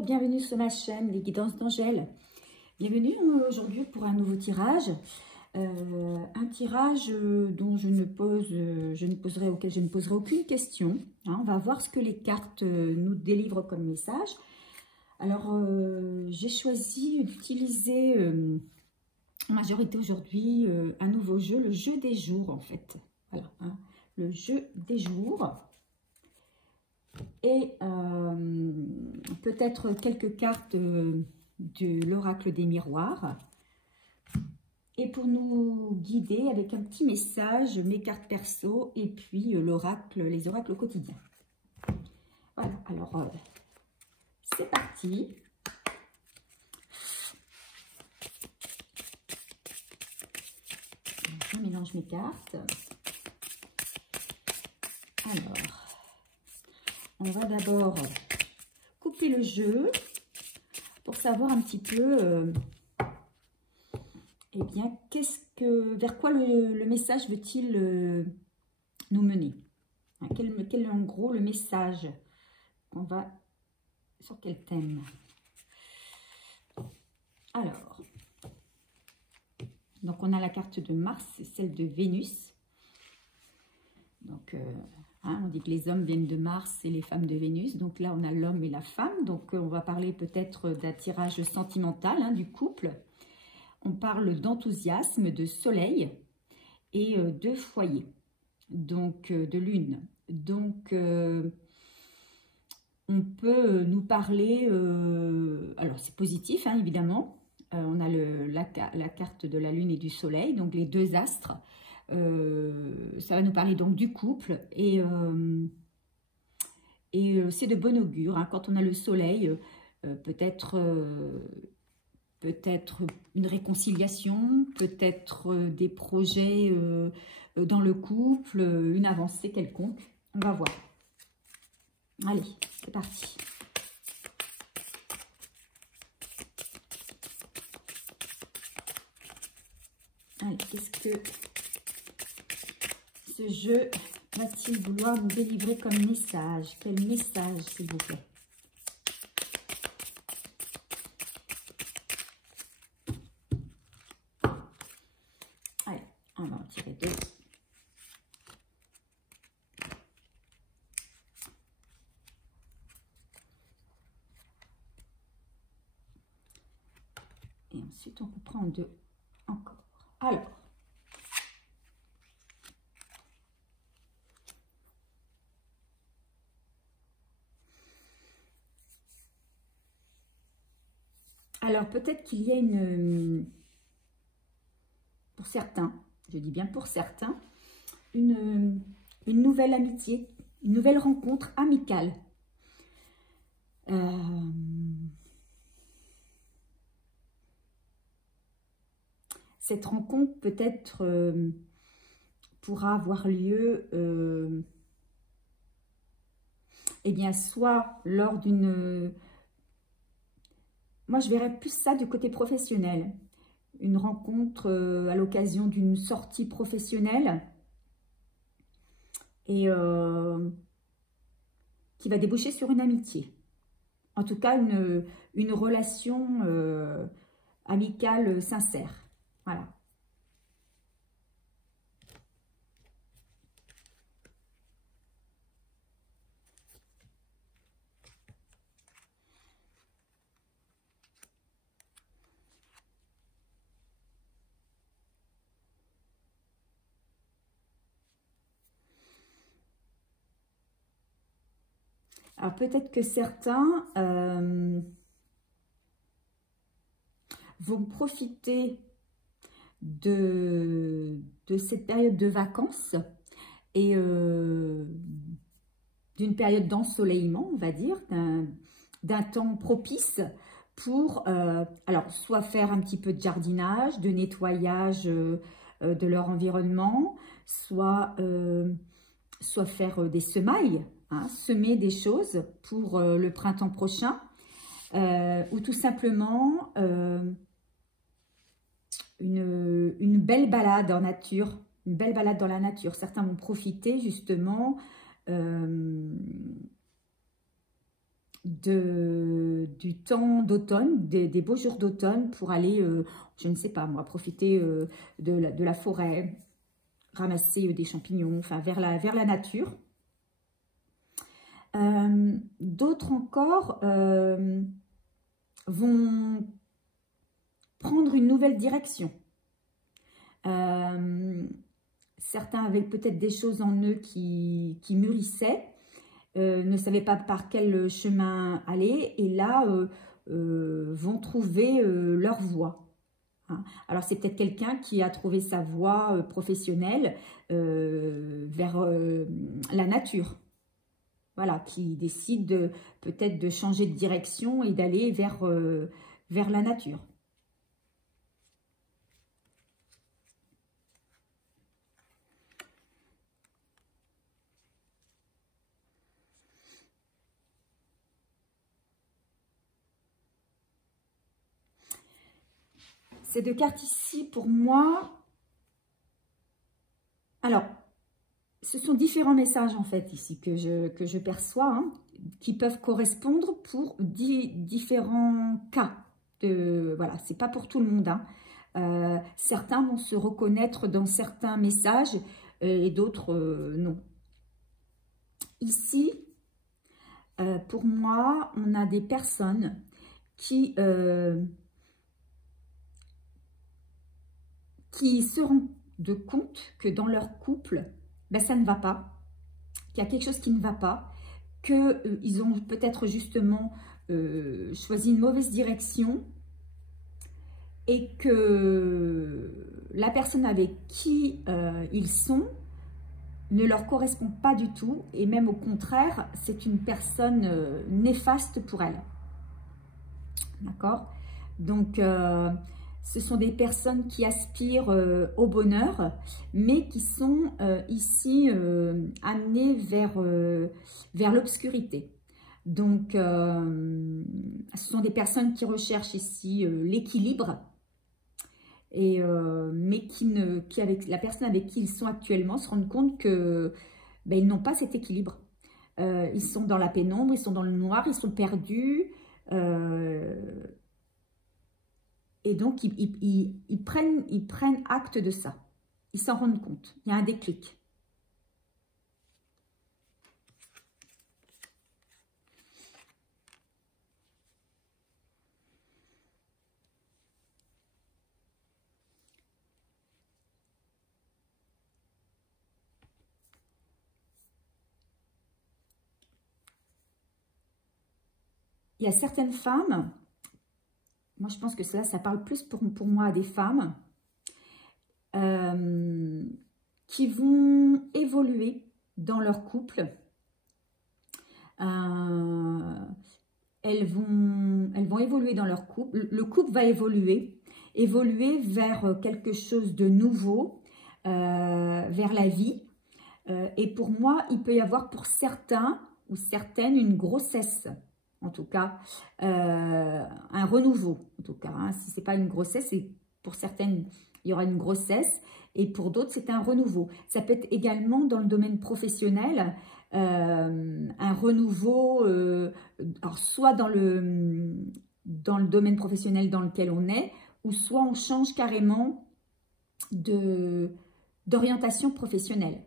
Bonjour, bienvenue sur ma chaîne Les Guidances d'Angèle. Bienvenue aujourd'hui pour un nouveau tirage. Un tirage dont auquel je ne poserai aucune question. Hein, on va voir ce que les cartes nous délivrent comme message. Alors, j'ai choisi d'utiliser en majorité aujourd'hui un nouveau jeu, le jeu des jours en fait. Voilà, hein, le jeu des jours. Et peut-être quelques cartes de l'oracle des miroirs. Et pour nous guider avec un petit message, mes cartes perso et puis les oracles quotidiens. Voilà, alors c'est parti. Je mélange mes cartes. Alors, on va d'abord couper le jeu pour savoir un petit peu eh bien, vers quoi le message veut-il nous mener? Quel est en gros le message qu'on va... Sur quel thème? Alors, donc on a la carte de Mars et celle de Vénus. Donc, on dit que les hommes viennent de Mars et les femmes de Vénus. Donc là, on a l'homme et la femme. Donc, on va parler peut-être d'un tirage sentimental, hein, du couple. On parle d'enthousiasme, de soleil et de foyer, donc de lune. Donc, on peut nous parler, alors c'est positif, hein, évidemment. On a la carte de la lune et du soleil, donc les deux astres. Ça va nous parler donc du couple et c'est de bon augure. Hein, quand on a le soleil, peut-être une réconciliation, peut-être des projets dans le couple, une avancée quelconque. On va voir. Allez, c'est parti. Allez, qu'est-ce que ce jeu va-t-il vouloir nous délivrer comme message? Quel message, s'il vous plaît? Allez, on va en tirer deux. Et ensuite, on reprend deux encore. Alors, peut-être qu'il y a pour certains, je dis bien pour certains, une nouvelle amitié, une nouvelle rencontre amicale. Cette rencontre peut-être pourra avoir lieu, eh bien, soit lors d'une... Moi, je verrais plus ça du côté professionnel. Une rencontre à l'occasion d'une sortie professionnelle et qui va déboucher sur une amitié. En tout cas, une relation amicale sincère. Voilà. Alors peut-être que certains vont profiter de cette période de vacances et d'une période d'ensoleillement, on va dire, d'un temps propice pour alors soit faire un petit peu de jardinage, de nettoyage de leur environnement, soit faire des semailles, hein, semer des choses pour le printemps prochain, ou tout simplement une belle balade en nature, une belle balade dans la nature. Certains vont profiter justement du temps d'automne, des beaux jours d'automne pour aller, je ne sais pas moi, profiter de la forêt, ramasser des champignons, enfin vers la nature. D'autres encore vont prendre une nouvelle direction. Certains avaient peut-être des choses en eux qui mûrissaient, ne savaient pas par quel chemin aller, et là vont trouver leur voie. Hein. Alors c'est peut-être quelqu'un qui a trouvé sa voie professionnelle vers la nature. Voilà, qui décide peut-être de changer de direction et d'aller vers la nature. Ces deux cartes ici, pour moi, alors, ce sont différents messages en fait ici que je perçois, hein, qui peuvent correspondre pour différents cas. Voilà, c'est pas pour tout le monde. Hein. Certains vont se reconnaître dans certains messages et d'autres non. Ici, pour moi, on a des personnes qui se rendent compte que dans leur couple, ben, ça ne va pas, qu'il y a quelque chose qui ne va pas, qu'ils ont peut-être justement choisi une mauvaise direction et que la personne avec qui ils sont ne leur correspond pas du tout et même au contraire, c'est une personne néfaste pour elle. D'accord? Donc, ce sont des personnes qui aspirent au bonheur, mais qui sont ici amenées vers l'obscurité. Donc, ce sont des personnes qui recherchent ici l'équilibre, mais qui avec la personne avec qui ils sont actuellement se rendent compte que ben, ils n'ont pas cet équilibre. Ils sont dans la pénombre, ils sont dans le noir, ils sont perdus. Et donc, ils prennent acte de ça. Ils s'en rendent compte. Il y a un déclic. Il y a certaines femmes, moi je pense que ça parle plus pour moi à des femmes, qui vont évoluer dans leur couple. Elles vont évoluer dans leur couple. Le couple va évoluer vers quelque chose de nouveau, vers la vie. Et pour moi, il peut y avoir pour certains ou certaines une grossesse. En tout cas, un renouveau, en tout cas. Hein. Si ce n'est pas une grossesse, pour certaines, il y aura une grossesse, et pour d'autres, c'est un renouveau. Ça peut être également dans le domaine professionnel, un renouveau, alors soit dans le domaine professionnel dans lequel on est, ou soit on change carrément d'orientation professionnelle.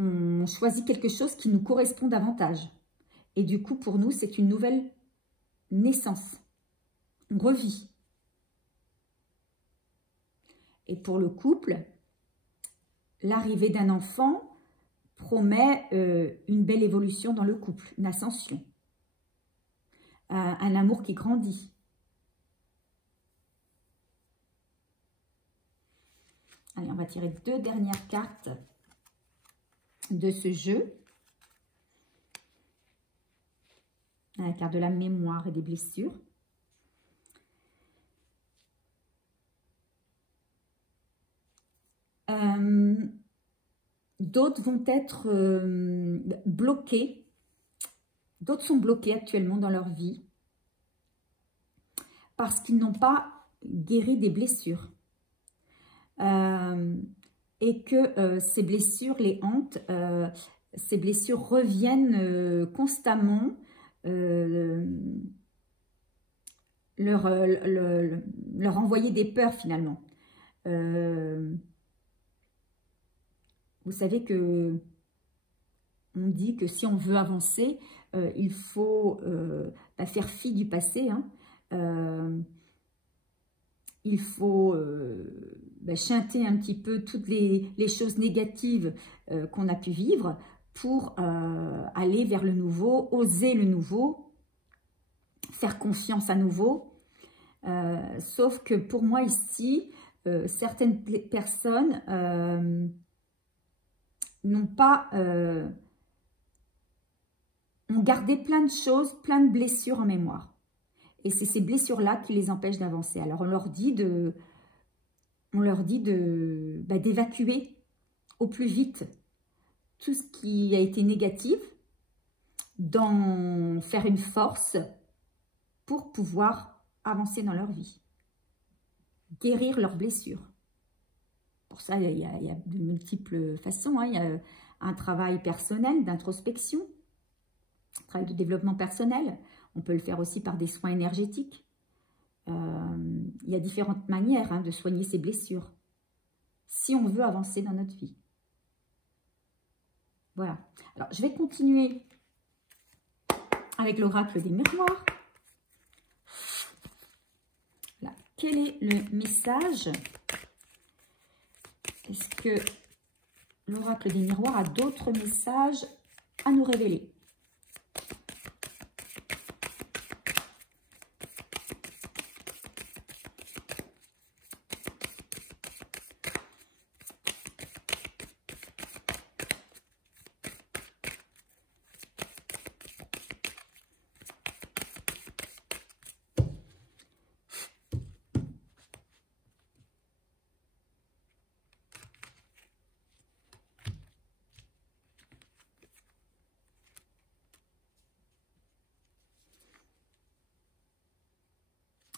On choisit quelque chose qui nous correspond davantage. Et du coup, pour nous, c'est une nouvelle naissance. On revit. Et pour le couple, l'arrivée d'un enfant promet une belle évolution dans le couple, une ascension. Un amour qui grandit. Allez, on va tirer 2 dernières cartes de ce jeu. La carte de la mémoire et des blessures. D'autres vont être bloqués. D'autres sont bloqués actuellement dans leur vie parce qu'ils n'ont pas guéri des blessures. Et que ces blessures les hantent. ces blessures reviennent constamment, leur envoyer des peurs finalement. Vous savez que on dit que si on veut avancer, il faut faire fi du passé. Il faut chanter un petit peu toutes les choses négatives qu'on a pu vivre pour aller vers le nouveau, oser le nouveau, faire confiance à nouveau. Sauf que pour moi ici, certaines personnes ont gardé plein de choses, plein de blessures en mémoire. Et c'est ces blessures-là qui les empêchent d'avancer. Alors on leur dit d'évacuer au plus vite tout ce qui a été négatif, d'en faire une force pour pouvoir avancer dans leur vie, guérir leurs blessures. Pour ça, il y a de multiples façons. Il y a un travail personnel, d'introspection, un travail de développement personnel. On peut le faire aussi par des soins énergétiques. Il y a différentes manières de soigner ces blessures, si on veut avancer dans notre vie. Voilà. Alors, je vais continuer avec l'oracle des miroirs. Là. Quel est le message? Est-ce que l'oracle des miroirs a d'autres messages à nous révéler?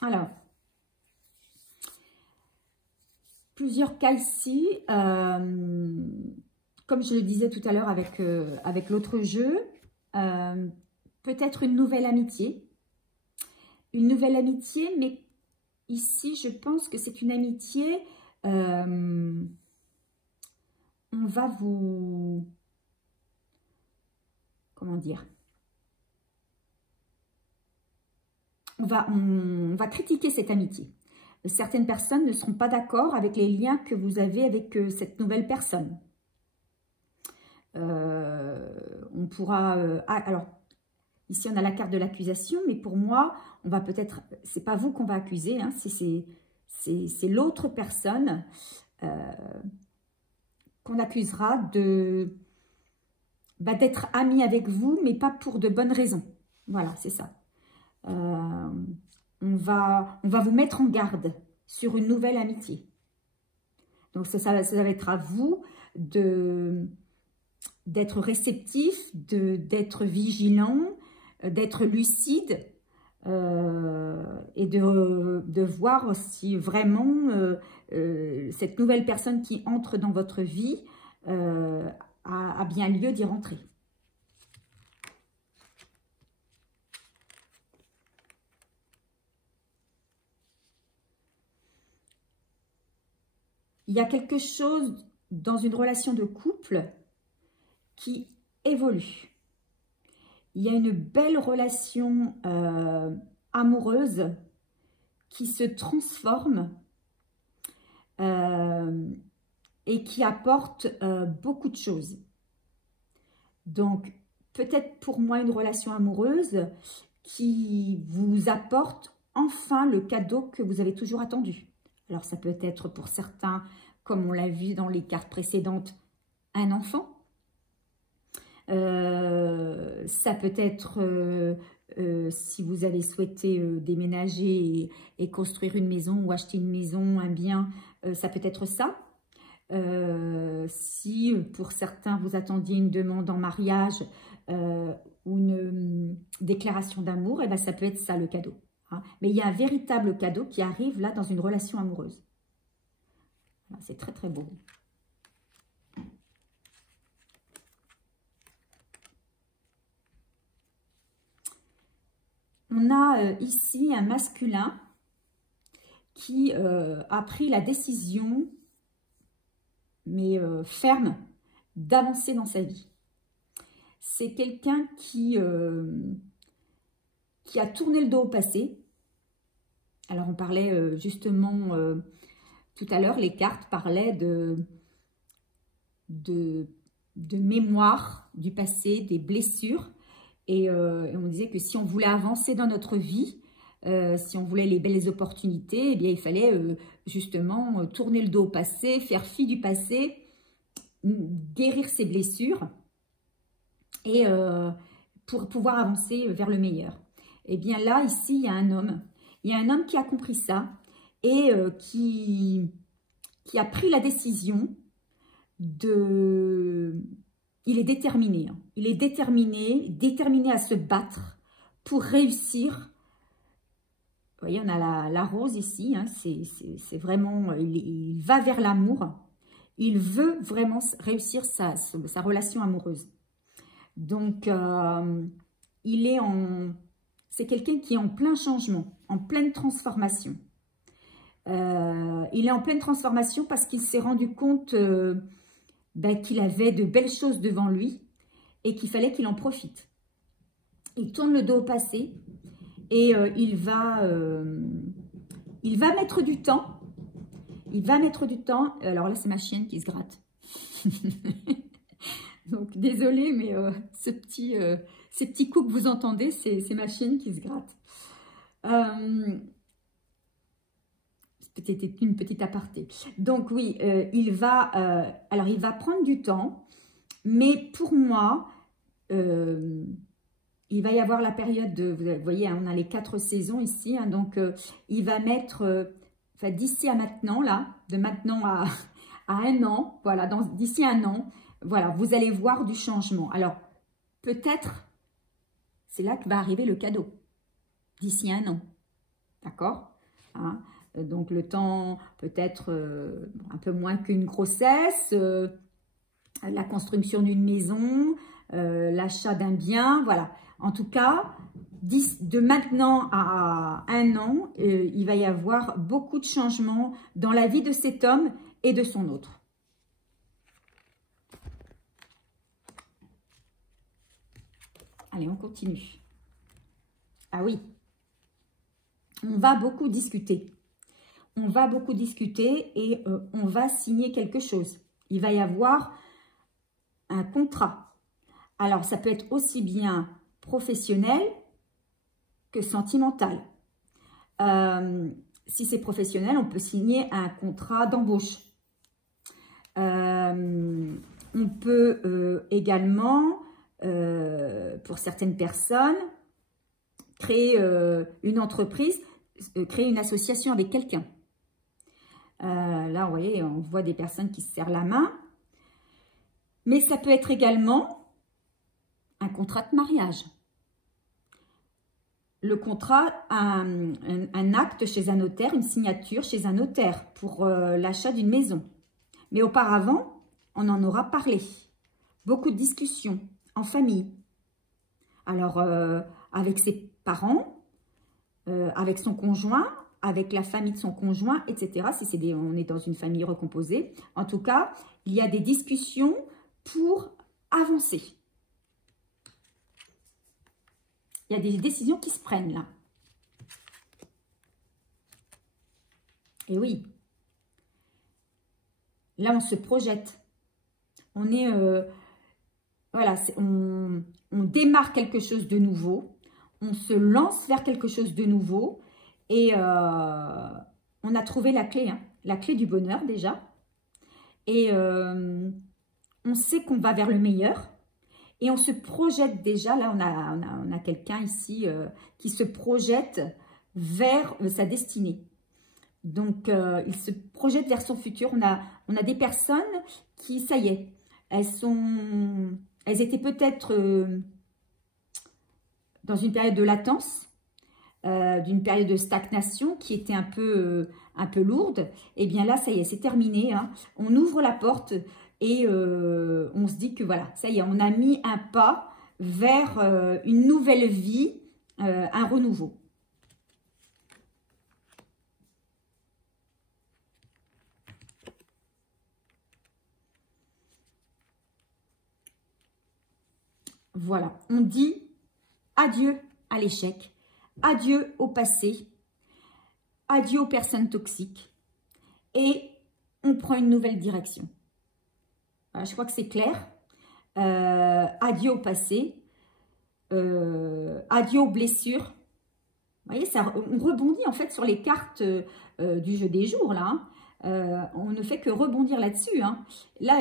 Alors, plusieurs cas ici. Comme je le disais tout à l'heure avec l'autre jeu, peut-être une nouvelle amitié. Une nouvelle amitié, mais ici, je pense que c'est une amitié... on va vous... Comment dire ? On va critiquer cette amitié. Certaines personnes ne seront pas d'accord avec les liens que vous avez avec cette nouvelle personne. On pourra... alors, ici, on a la carte de l'accusation, mais pour moi, on va peut-être... C'est pas vous qu'on va accuser, c'est l'autre personne qu'on accusera d'être amie avec vous, mais pas pour de bonnes raisons. Voilà, c'est ça. On va vous mettre en garde sur une nouvelle amitié. Donc ça va être à vous d'être réceptif, d'être vigilant, d'être lucide et de voir si vraiment cette nouvelle personne qui entre dans votre vie a bien lieu d'y rentrer. Il y a quelque chose dans une relation de couple qui évolue. Il y a une belle relation amoureuse qui se transforme et qui apporte beaucoup de choses. Donc, peut-être pour moi une relation amoureuse qui vous apporte enfin le cadeau que vous avez toujours attendu. Alors, ça peut être pour certains, comme on l'a vu dans les cartes précédentes, un enfant. Ça peut être, si vous avez souhaité déménager et construire une maison ou acheter une maison, un bien, ça peut être ça. Si pour certains, vous attendiez une demande en mariage ou une déclaration d'amour, ben, ça peut être ça le cadeau. Mais il y a un véritable cadeau qui arrive là dans une relation amoureuse. C'est très très beau. on a ici un masculin qui a pris la décision, mais ferme, d'avancer dans sa vie. C'est quelqu'un qui a tourné le dos au passé. Alors, on parlait justement tout à l'heure, les cartes parlaient de mémoire du passé, des blessures. Et on disait que si on voulait avancer dans notre vie, si on voulait les belles opportunités, eh bien, il fallait justement tourner le dos au passé, faire fi du passé, guérir ses blessures et pour pouvoir avancer vers le meilleur. Et bien là, ici, il y a un homme. Il y a un homme qui a compris ça et qui a pris la décision de... Il est déterminé. Hein. Il est déterminé à se battre pour réussir. Vous voyez, on a la rose ici. Hein, c'est vraiment... Il va vers l'amour. Il veut vraiment réussir sa relation amoureuse. Donc, il est en... C'est quelqu'un qui est en plein changement, en pleine transformation. Il est en pleine transformation parce qu'il s'est rendu compte qu'il avait de belles choses devant lui et qu'il fallait qu'il en profite. Il tourne le dos au passé et il va mettre du temps. Il va mettre du temps. Alors là, c'est ma chienne qui se gratte. Donc, désolée, mais ces petits coups que vous entendez, c'est ma chienne qui se gratte. C'était une petite aparté. Donc, oui, il va prendre du temps, mais pour moi, il va y avoir la période de... Vous voyez, hein, on a les 4 saisons ici, hein, donc il va mettre... d'ici à maintenant, là, de maintenant à 1 an, voilà, d'ici 1 an, voilà, vous allez voir du changement. Alors, peut-être, c'est là que va arriver le cadeau, d'ici 1 an, d'accord, hein, donc, le temps, peut-être un peu moins qu'une grossesse, la construction d'une maison, l'achat d'un bien, voilà. En tout cas, de maintenant à 1 an, il va y avoir beaucoup de changements dans la vie de cet homme et de son autre. Allez, on continue. Ah oui, on va beaucoup discuter. On va beaucoup discuter et on va signer quelque chose. Il va y avoir un contrat. Alors, ça peut être aussi bien professionnel que sentimental. Si c'est professionnel, on peut signer un contrat d'embauche. On peut également, pour certaines personnes, créer une entreprise, créer une association avec quelqu'un. Là, vous voyez, on voit des personnes qui se serrent la main. Mais ça peut être également un contrat de mariage. Le contrat, un acte chez un notaire, une signature chez un notaire pour l'achat d'une maison. Mais auparavant, on en aura parlé. Beaucoup de discussions en famille. Alors, avec ses parents, avec son conjoint, avec la famille de son conjoint, etc. Si on est dans une famille recomposée. En tout cas, il y a des discussions pour avancer. Il y a des décisions qui se prennent là. Et oui. Là, on se projette. On est... voilà, on démarre quelque chose de nouveau. On se lance vers quelque chose de nouveau. Et on a trouvé la clé, hein, la clé du bonheur déjà. Et on sait qu'on va vers le meilleur. Et on se projette déjà, là on a quelqu'un ici qui se projette vers sa destinée. Donc il se projette vers son futur. On a des personnes qui, ça y est, elles étaient peut-être dans une période de latence, d'une période de stagnation qui était un peu lourde. Et bien là, ça y est, c'est terminé. Hein. On ouvre la porte et on se dit que voilà, ça y est, on a mis un pas vers une nouvelle vie, un renouveau. Voilà, on dit adieu à l'échec, adieu au passé, adieu aux personnes toxiques et on prend une nouvelle direction. Voilà, je crois que c'est clair. Adieu au passé, adieu aux blessures. Vous voyez, ça, on rebondit en fait sur les cartes du jeu des jours là. Hein. On ne fait que rebondir là-dessus. Hein. Là,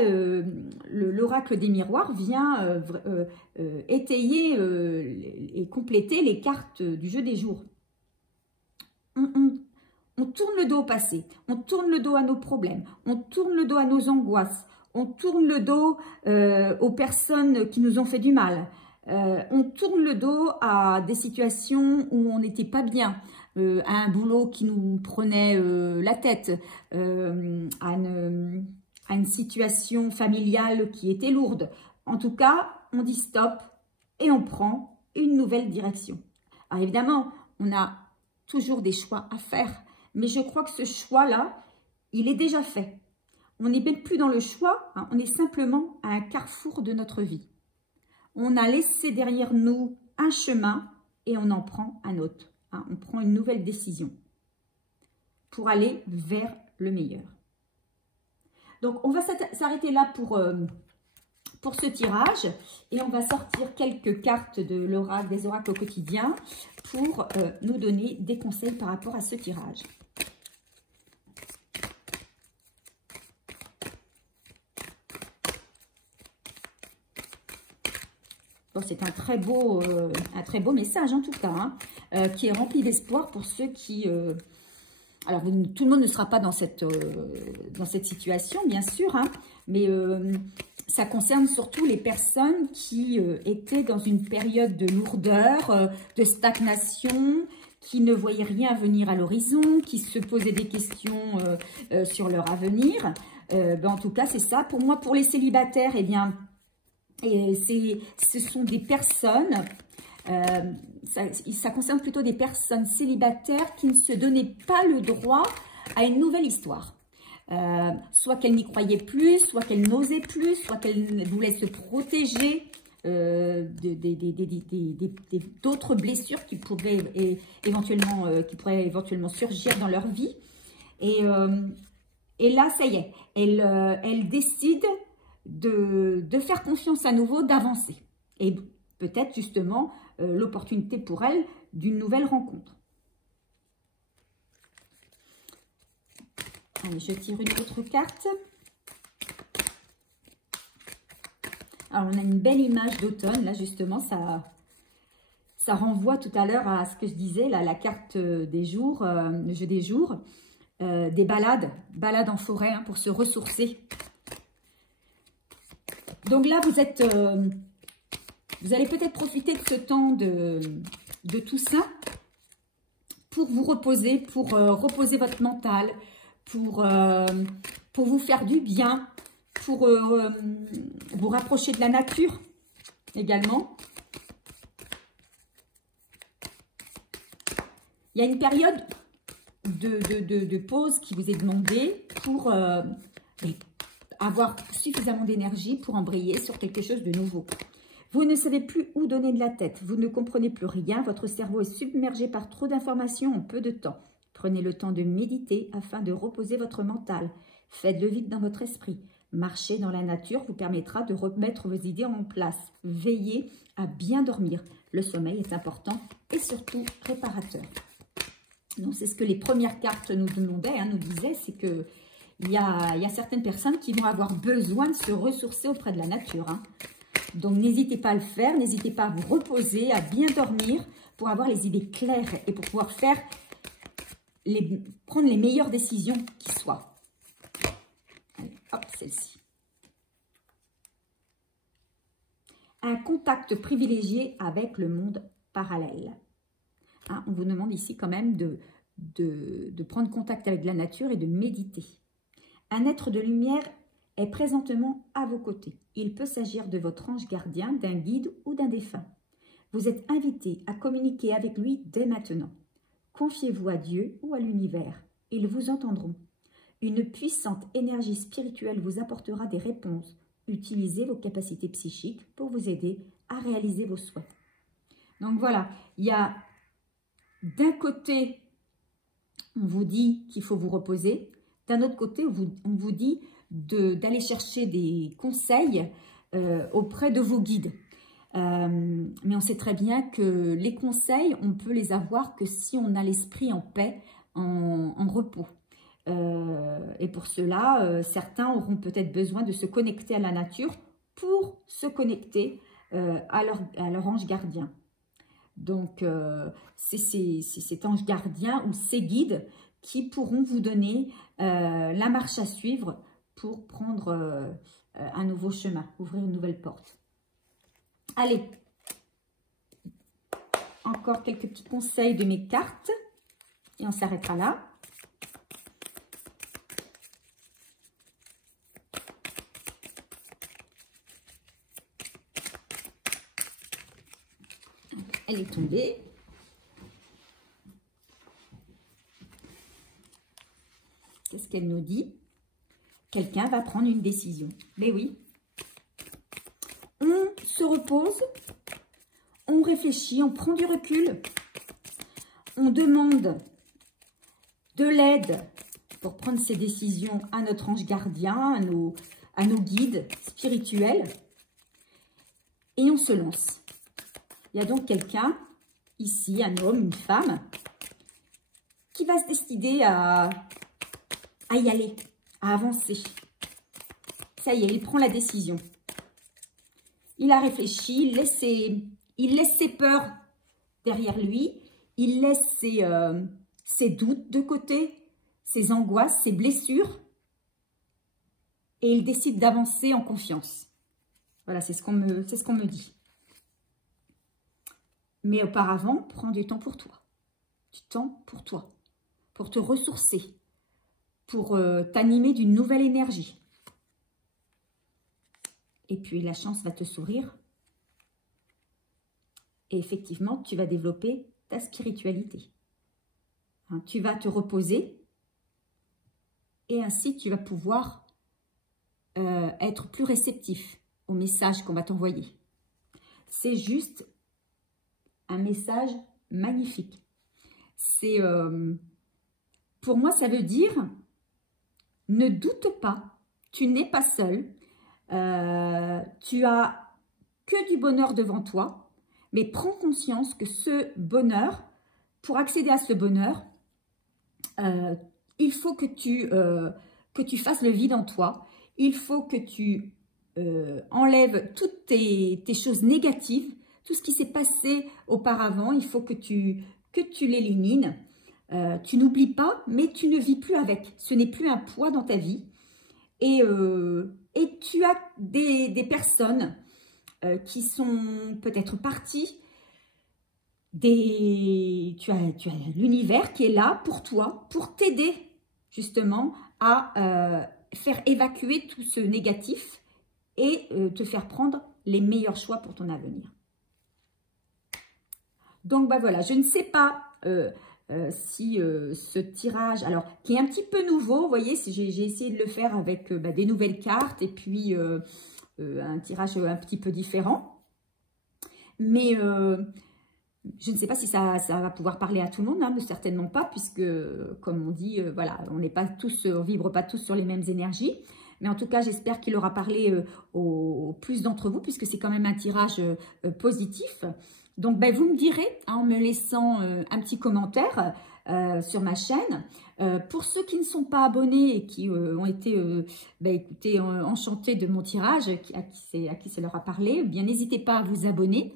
l'oracle des miroirs vient étayer et compléter les cartes du jeu des jours. On tourne le dos au passé, on tourne le dos à nos problèmes, on tourne le dos à nos angoisses, on tourne le dos aux personnes qui nous ont fait du mal. On tourne le dos à des situations où on n'était pas bien, à un boulot qui nous prenait la tête, à une situation familiale qui était lourde. En tout cas, on dit stop et on prend une nouvelle direction. Alors évidemment, on a toujours des choix à faire, mais je crois que ce choix-là, il est déjà fait. On n'est même plus dans le choix, hein, on est simplement à un carrefour de notre vie. On a laissé derrière nous un chemin et on en prend un autre. Hein, on prend une nouvelle décision pour aller vers le meilleur. Donc, on va s'arrêter là pour ce tirage et on va sortir quelques cartes de l'oracle, des oracles au quotidien pour nous donner des conseils par rapport à ce tirage. Bon, c'est un très beau message en tout cas, hein, qui est rempli d'espoir pour ceux qui... alors, tout le monde ne sera pas dans cette situation, bien sûr, hein, mais ça concerne surtout les personnes qui étaient dans une période de lourdeur, de stagnation, qui ne voyaient rien venir à l'horizon, qui se posaient des questions sur leur avenir. En tout cas, c'est ça. Pour moi, pour les célibataires, eh bien... ce sont des personnes, ça concerne plutôt des personnes célibataires qui ne se donnaient pas le droit à une nouvelle histoire. Soit qu'elles n'y croyaient plus, soit qu'elles n'osaient plus, soit qu'elles voulaient se protéger d'autres blessures qui pourraient éventuellement surgir dans leur vie. Et là, ça y est, elles décident de faire confiance à nouveau, d'avancer. Et peut-être justement l'opportunité pour elle d'une nouvelle rencontre. Allez, je tire une autre carte. Alors, on a une belle image d'automne. Là, justement, ça renvoie tout à l'heure à ce que je disais, là, la carte des jours, le jeu des jours, des balades en forêt, hein, pour se ressourcer. Donc là, vous allez peut-être profiter de ce temps de tout ça pour vous reposer, pour reposer votre mental, pour vous faire du bien, pour vous rapprocher de la nature également. Il y a une période de pause qui vous est demandée pour avoir suffisamment d'énergie pour embrayer sur quelque chose de nouveau. Vous ne savez plus où donner de la tête, vous ne comprenez plus rien, votre cerveau est submergé par trop d'informations en peu de temps. Prenez le temps de méditer afin de reposer votre mental. Faites le vide dans votre esprit. Marcher dans la nature vous permettra de remettre vos idées en place. Veillez à bien dormir. Le sommeil est important et surtout réparateur. Donc c'est ce que les premières cartes nous demandaient, hein, nous disaient, c'est que il y a certaines personnes qui vont avoir besoin de se ressourcer auprès de la nature. Hein. Donc, n'hésitez pas à le faire. N'hésitez pas à vous reposer, à bien dormir pour avoir les idées claires et pour pouvoir prendre les meilleures décisions qui soient. Allez, hop, celle-ci. Un contact privilégié avec le monde parallèle. Hein, on vous demande ici quand même de prendre contact avec la nature et de méditer. Un être de lumière est présentement à vos côtés. Il peut s'agir de votre ange gardien, d'un guide ou d'un défunt. Vous êtes invité à communiquer avec lui dès maintenant. Confiez-vous à Dieu ou à l'univers. Ils vous entendront. Une puissante énergie spirituelle vous apportera des réponses. Utilisez vos capacités psychiques pour vous aider à réaliser vos souhaits. Donc voilà, il y a d'un côté, on vous dit qu'il faut vous reposer. D'un autre côté, on vous dit d'aller chercher des conseils auprès de vos guides. Mais on sait très bien que les conseils, on peut les avoir que si on a l'esprit en paix, en repos. Et pour cela, certains auront peut-être besoin de se connecter à la nature pour se connecter à leur ange gardien. Donc, c'est cet ange gardien ou ces guides qui pourront vous donner la marche à suivre pour prendre un nouveau chemin, ouvrir une nouvelle porte. Allez, encore quelques petits conseils de mes cartes et on s'arrêtera là. Elle est tombée. Qu'est-ce qu'elle nous dit? Quelqu'un va prendre une décision. Mais oui. On se repose, on réfléchit, on prend du recul, on demande de l'aide pour prendre ces décisions à notre ange gardien, à nos guides spirituels, et on se lance. Il y a donc quelqu'un, ici, un homme, une femme, qui va se décider à y aller, à avancer. Ça y est, il prend la décision. Il a réfléchi, il laisse ses peurs derrière lui, il laisse ses doutes de côté, ses angoisses, ses blessures, et il décide d'avancer en confiance. Voilà, c'est ce qu'on me dit. Mais auparavant, prends du temps pour toi. Du temps pour toi. Pour te ressourcer. Pour t'animer d'une nouvelle énergie. Et puis, la chance va te sourire. Et effectivement, tu vas développer ta spiritualité. Hein, tu vas te reposer. Et ainsi, tu vas pouvoir être plus réceptif aux messages qu'on va t'envoyer. C'est juste un message magnifique. C'est, pour moi, ça veut dire, ne doute pas, tu n'es pas seul, tu as que du bonheur devant toi, mais prends conscience que ce bonheur, pour accéder à ce bonheur, il faut que tu fasses le vide en toi, il faut que tu enlèves toutes tes choses négatives, tout ce qui s'est passé auparavant, il faut que tu l'élimines. Tu n'oublies pas, mais tu ne vis plus avec. Ce n'est plus un poids dans ta vie. Et tu as des personnes qui sont peut-être parties. Tu as l'univers qui est là pour toi, pour t'aider justement à faire évacuer tout ce négatif et te faire prendre les meilleurs choix pour ton avenir. Donc, bah voilà, je ne sais pas si ce tirage, alors qui est un petit peu nouveau, vous voyez, j'ai essayé de le faire avec des nouvelles cartes et puis un tirage un petit peu différent. Mais je ne sais pas si ça va pouvoir parler à tout le monde, hein, mais certainement pas, puisque, comme on dit, voilà, on vibre pas tous sur les mêmes énergies. Mais en tout cas, j'espère qu'il aura parlé au plus d'entre vous, puisque c'est quand même un tirage positif. Donc, ben, vous me direz, hein, en me laissant un petit commentaire sur ma chaîne. Pour ceux qui ne sont pas abonnés et qui ont été écoutez, enchantés de mon tirage, à qui ça leur a parlé, bien n'hésitez pas à vous abonner.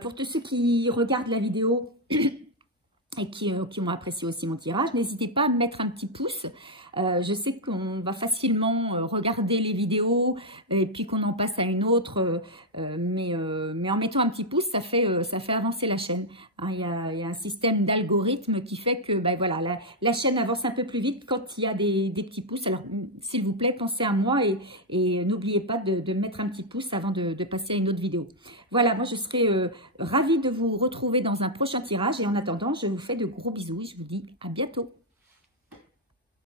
Pour tous ceux qui regardent la vidéo et qui ont apprécié aussi mon tirage, n'hésitez pas à me mettre un petit pouce, Je sais qu'on va facilement regarder les vidéos et puis qu'on en passe à une autre, mais en mettant un petit pouce, ça fait avancer la chaîne. Hein, il y a un système d'algorithme qui fait que ben voilà, la chaîne avance un peu plus vite quand il y a des petits pouces. Alors, s'il vous plaît, pensez à moi et n'oubliez pas de mettre un petit pouce avant de passer à une autre vidéo. Voilà, moi je serai ravie de vous retrouver dans un prochain tirage et en attendant, je vous fais de gros bisous et je vous dis à bientôt.